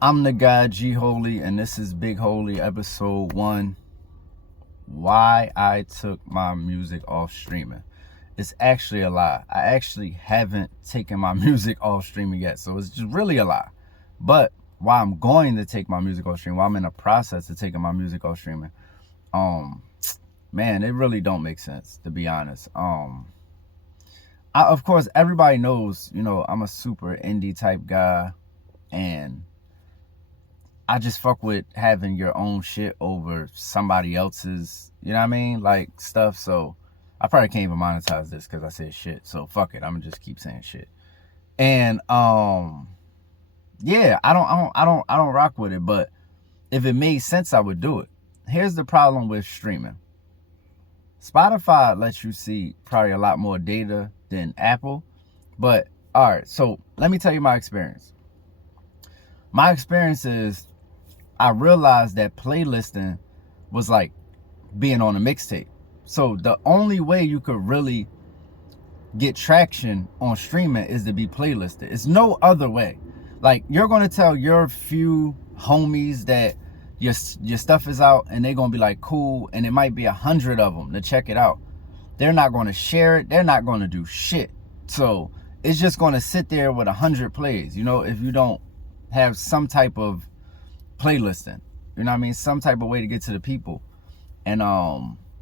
I'm the guy G Holy, and this is Big Holy episode 1. Why I took my music off streaming. It's actually a lie. I actually haven't taken my music off streaming yet, so it's just really a lie. But why I'm going to take my music off streaming, while I'm in the process of taking my music off streaming, man, it really don't make sense, to be honest. Of course, everybody knows, I'm a super indie type guy, and I just fuck with having your own shit over somebody else's, you know what I mean? Like stuff. So I probably can't even monetize this because I said shit. So fuck it. I'm gonna just keep saying shit. And yeah, I don't rock with it. But if it made sense, I would do it. Here's the problem with streaming. Spotify lets you see probably a lot more data than Apple. But all right, so let me tell you my experience. My experience is I realized that playlisting was like being on a mixtape. So the only way you could really get traction on streaming is to be playlisted. It's no other way. Like, you're going to tell your few homies that your stuff is out, and they're going to be like, cool, and it might be 100 of them to check it out. They're not going to share it. They're not going to do shit. So it's just going to sit there with 100 plays, if you don't have some type of playlisting, you know what I mean, some type of way to get to the people. And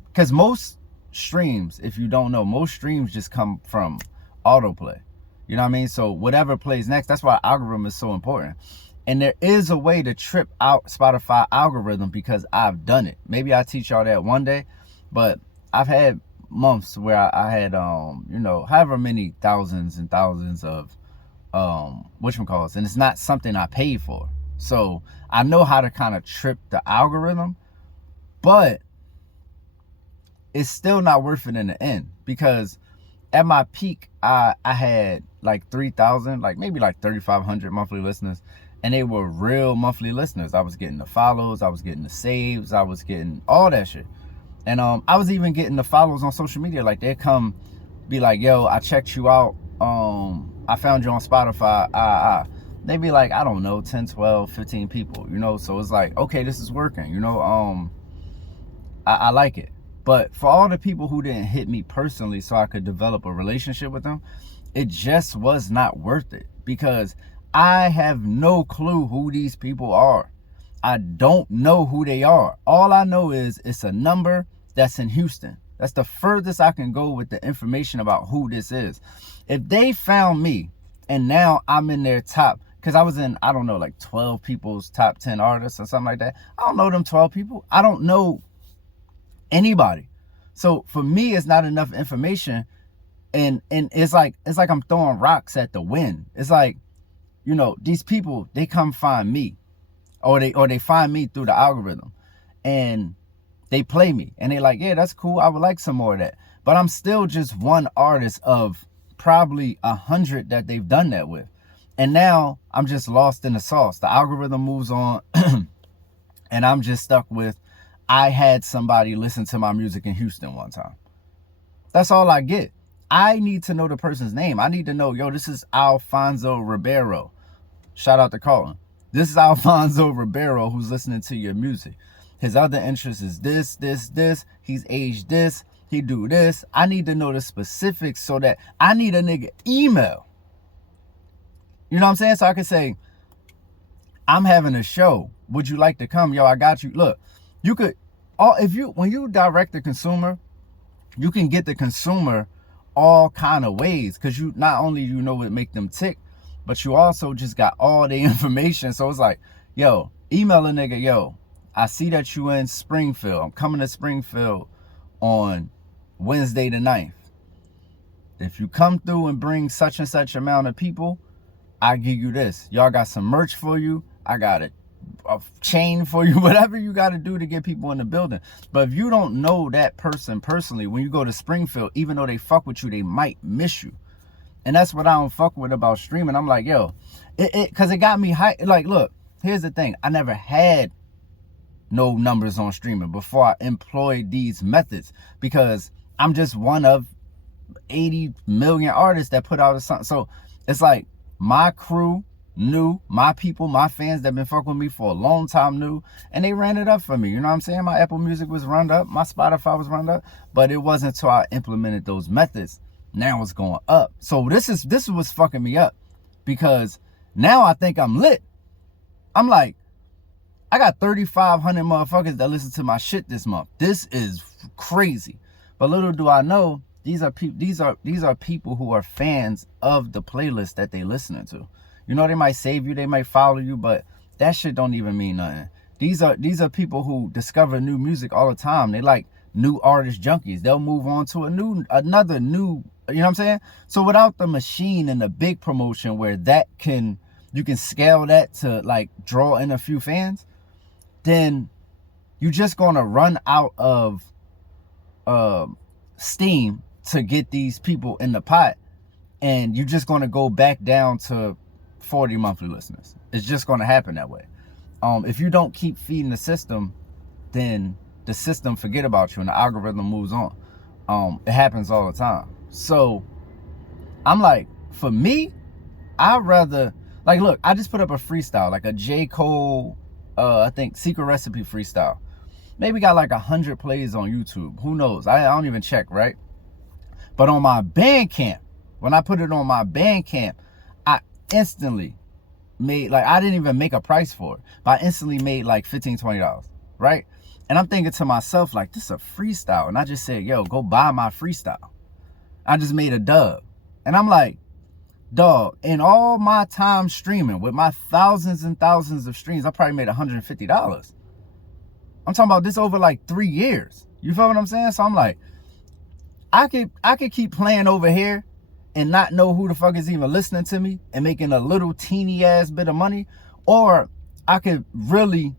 because most streams, if you don't know, most streams just come from autoplay, you know what I mean? So whatever plays next, that's why algorithm is so important. And there is a way to trip out Spotify algorithm, because I've done it. Maybe I'll teach y'all that one day, but I've had months where I had however many thousands and thousands of whatchamacalls, and it's not something I paid for. So I know how to kind of trip the algorithm, but it's still not worth it in the end, because at my peak, I had like 3,000, like maybe like 3,500 monthly listeners, and they were real monthly listeners. I was getting the follows, I was getting the saves, I was getting all that shit. And I was even getting the follows on social media. Like, they'd come be like, yo, I checked you out. I found you on Spotify. They'd be like, I don't know, 10, 12, 15 people, So it's like, okay, this is working, I like it. But for all the people who didn't hit me personally so I could develop a relationship with them, it just was not worth it, because I have no clue who these people are. I don't know who they are. All I know is it's a number that's in Houston. That's the furthest I can go with the information about who this is. If they found me and now I'm in their top, because I was in, I don't know, like 12 people's top 10 artists or something like that. I don't know them 12 people. I don't know anybody. So for me, it's not enough information. And it's like I'm throwing rocks at the wind. It's like, these people, they come find me, or they find me through the algorithm, and they play me, and they like, yeah, that's cool, I would like some more of that. But I'm still just one artist of probably 100 that they've done that with. And now I'm just lost in the sauce. The algorithm moves on and I'm just stuck with, I had somebody listen to my music in Houston one time. That's all I get. I need to know the person's name. I need to know, yo, this is Alfonso Ribeiro. Shout out to Colin. This is Alfonso Ribeiro who's listening to your music. His other interest is this. He's aged this. He do this. I need to know the specifics, so that I need a nigga email. You know what I'm saying? So I can say, I'm having a show. Would you like to come? Yo, I got you. Look, you could, when you direct the consumer, you can get the consumer all kind of ways, because you not only what make them tick, but you also just got all the information. So it's like, yo, email a nigga, yo, I see that you in Springfield. I'm coming to Springfield on Wednesday the 9th. If you come through and bring such and such amount of people, I give you this. Y'all got some merch for you. I got a chain for you. Whatever you got to do to get people in the building. But if you don't know that person personally, when you go to Springfield, even though they fuck with you, they might miss you. And that's what I don't fuck with about streaming. I'm like, yo, because it got me hyped. Like, look, here's the thing. I never had no numbers on streaming before I employed these methods, because I'm just one of 80 million artists that put out a song. So it's like, my crew knew, my people, my fans that been fucking with me for a long time knew, and they ran it up for me. You know what I'm saying? My Apple Music was run up, my Spotify was run up, but it wasn't until I implemented those methods. Now it's going up. So this is what's fucking me up, because now I think I'm lit. I'm like, I got 3,500 motherfuckers that listen to my shit this month. This is crazy. But little do I know, these are people who are fans of the playlist that they listening to. You know, they might save you, they might follow you, but that shit don't even mean nothing. These are people who discover new music all the time. They like new artist junkies. They'll move on to another new, you know what I'm saying? So without the machine and the big promotion where you can scale that to like draw in a few fans, then you're just gonna run out of steam to get these people in the pot, and you're just gonna go back down to 40 monthly listeners. It's just gonna happen that way. If you don't keep feeding the system, then the system forget about you and the algorithm moves on. It happens all the time. So I'm like, for me, I'd rather, like, look, I just put up a freestyle, like a J. Cole, I think Secret Recipe freestyle. Maybe got like 100 plays on YouTube. Who knows? I don't even check, right? But on my Bandcamp, when I put it on my Bandcamp, I instantly made, like, I didn't even make a price for it, but I instantly made like $15, $20, right? And I'm thinking to myself, like, this is a freestyle. And I just said, yo, go buy my freestyle. I just made a dub. And I'm like, dog, in all my time streaming, with my thousands and thousands of streams, I probably made $150. I'm talking about this over like 3 years. You feel what I'm saying? So I'm like, I could keep playing over here and not know who the fuck is even listening to me and making a little teeny ass bit of money, or I could really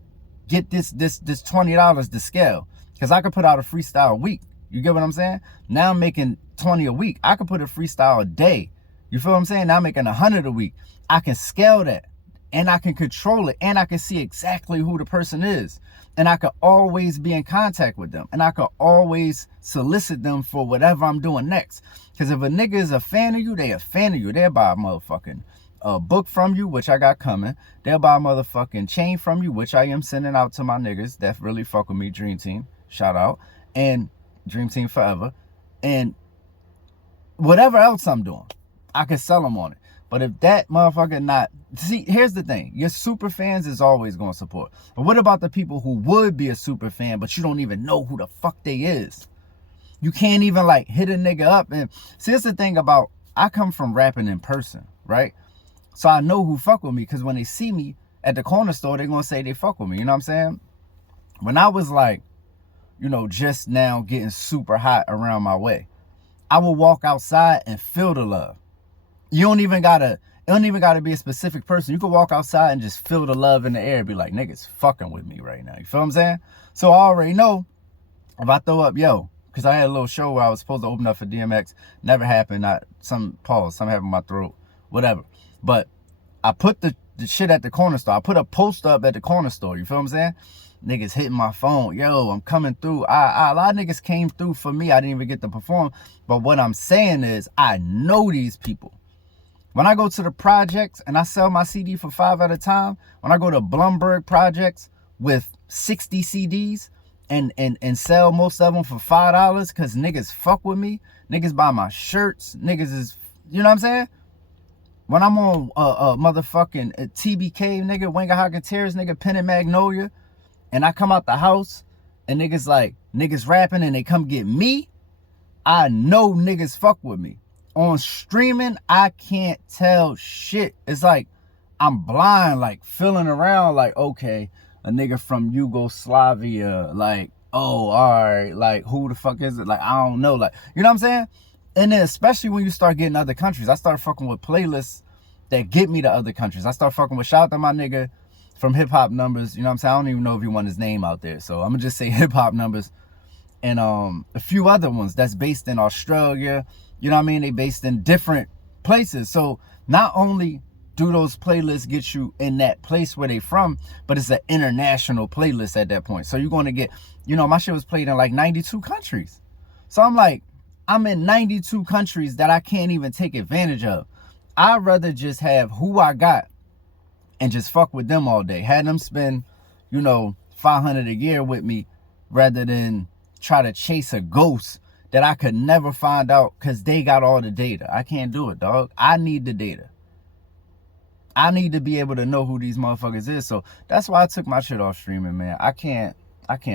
get this $20 to scale, because I could put out a freestyle a week. You get what I'm saying? Now I'm making 20 a week. I could put a freestyle a day. You feel what I'm saying? Now I'm making 100 a week. I can scale that, and I can control it, and I can see exactly who the person is, and I could always be in contact with them, and I could always solicit them for whatever I'm doing next. Because if a nigga is a fan of you, they a fan of you. They'll buy a motherfucking book from you, which I got coming. They'll buy a motherfucking chain from you, which I am sending out to my niggas that really fuck with me. Dream Team, shout out. And Dream Team forever. And whatever else I'm doing, I can sell them on it. But if that motherfucker not... See, here's the thing. Your super fans is always going to support. But what about the people who would be a super fan, but you don't even know who the fuck they is? You can't even, like, hit a nigga up. And see, that's the thing about... I come from rapping in person, right? So I know who fuck with me, because when they see me at the corner store, they're going to say they fuck with me. You know what I'm saying? When I was, like, you know, just now getting super hot around my way, I would walk outside and feel the love. You don't even gotta be a specific person. You can walk outside and just feel the love in the air and be like, niggas fucking with me right now. You feel what I'm saying? So I already know if I throw up, yo, because I had a little show where I was supposed to open up for DMX. Never happened. Something happened in my throat. Whatever. But I put the shit at the corner store. I put a poster up at the corner store. You feel what I'm saying? Niggas hitting my phone. Yo, I'm coming through. A lot of niggas came through for me. I didn't even get to perform. But what I'm saying is, I know these people. When I go to the projects and I sell my CD for $5 at a time, when I go to Blumberg projects with 60 CDs and sell most of them for $5 because niggas fuck with me, niggas buy my shirts, niggas is, you know what I'm saying? When I'm on motherfucking TBK, nigga, Wangahaga Terrace, nigga, Pen and Magnolia, and I come out the house and niggas rapping and they come get me, I know niggas fuck with me. On streaming, I can't tell shit. It's like I'm blind, like feeling around like, okay, a nigga from Yugoslavia, like, oh, all right, like who the fuck is it? Like, I don't know, like, you know what I'm saying? And then especially when you start getting other countries, I start fucking with playlists that get me to other countries. I start fucking with, shout out to my nigga from Hip Hop Numbers, you know what I'm saying? I don't even know if you want his name out there, so I'm gonna just say Hip Hop Numbers, and a few other ones that's based in Australia. You know what I mean? They based in different places. So not only do those playlists get you in that place where they from, but it's an international playlist at that point. So you're going to get, you know, my shit was played in like 92 countries. So I'm like, I'm in 92 countries that I can't even take advantage of. I'd rather just have who I got and just fuck with them all day. Had them spend, you know, $500 a year with me rather than try to chase a ghost that I could never find out because they got all the data. I can't do it, dog. I need the data. I need to be able to know who these motherfuckers is. So that's why I took my shit off streaming, man. I can't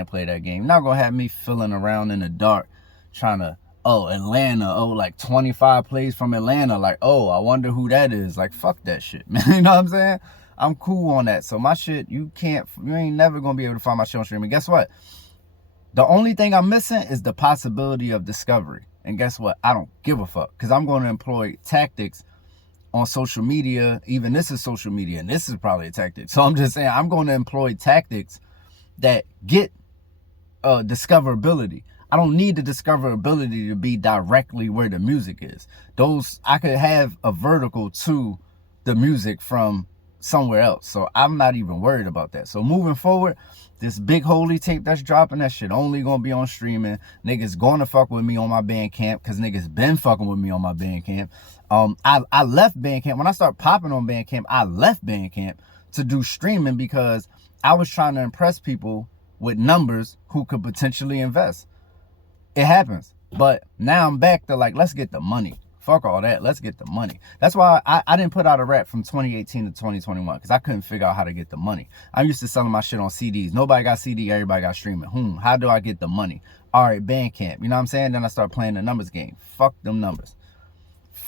play that game. You're not gonna have me feeling around in the dark trying to, oh, Atlanta, oh, like 25 plays from Atlanta, like, oh, I wonder who that is. Like, fuck that shit, man. You know what I'm saying? I'm cool on that. So my shit, you ain't never gonna be able to find my shit on streaming. Guess what? The only thing I'm missing is the possibility of discovery. And guess what? I don't give a fuck, because I'm going to employ tactics on social media. Even this is social media, and this is probably a tactic. So I'm just saying, I'm going to employ tactics that get discoverability. I don't need the discoverability to be directly where the music is. I could have a vertical to the music from somewhere else. So I'm not even worried about that. So moving forward, this Big Holy tape that's dropping, that shit only gonna be on streaming. Niggas gonna fuck with me on my Bandcamp, because niggas been fucking with me on my Bandcamp. I left Bandcamp. When I started popping on Bandcamp, I left Bandcamp to do streaming because I was trying to impress people with numbers who could potentially invest. It happens. But now I'm back to like, let's get the money. Fuck all that. Let's get the money. That's why I didn't put out a rap from 2018 to 2021, because I couldn't figure out how to get the money. I'm used to selling my shit on CDs. Nobody got CD, everybody got streaming. How do I get the money? All right, Bandcamp. You know what I'm saying? Then I start playing the numbers game. Fuck them numbers.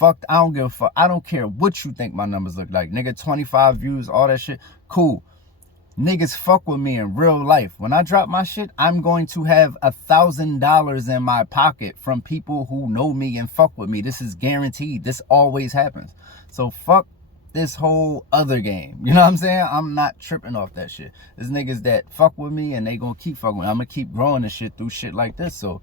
I don't give a fuck. I don't care what you think my numbers look like. Nigga, 25 views, all that shit. Cool. Niggas fuck with me in real life. When I drop my shit, I'm going to have $1,000 in my pocket from people who know me and fuck with me. This is guaranteed. This always happens. So fuck this whole other game. You know what I'm saying? I'm not tripping off that shit. There's niggas that fuck with me and they gonna keep fucking with me. I'm gonna keep growing this shit through shit like this. So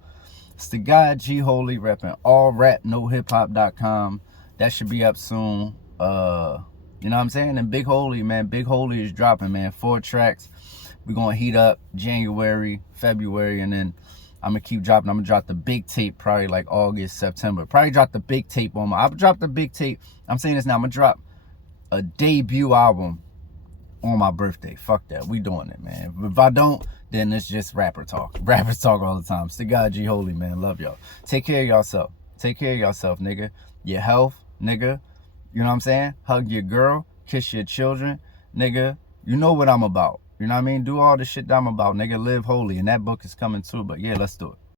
it's the guy G Holy repping allrapnohiphop.com. That should be up soon. You know what I'm saying? And Big Holy, man. Big Holy is dropping, man. 4 tracks. We're going to heat up January, February, and then I'm going to keep dropping. I'm going to drop the big tape probably like August, September. Probably drop the big tape I'll drop the big tape. I'm saying this now. I'm going to drop a debut album on my birthday. Fuck that. We doing it, man. If I don't, then it's just rapper talk. Rapper talk all the time. It's the guy G Holy, man. Love y'all. Take care of yourself. Take care of yourself, nigga. Your health, nigga. You know what I'm saying? Hug your girl, kiss your children, nigga. You know what I'm about. You know what I mean? Do all the shit that I'm about, nigga. Live holy. And that book is coming too. But yeah, let's do it.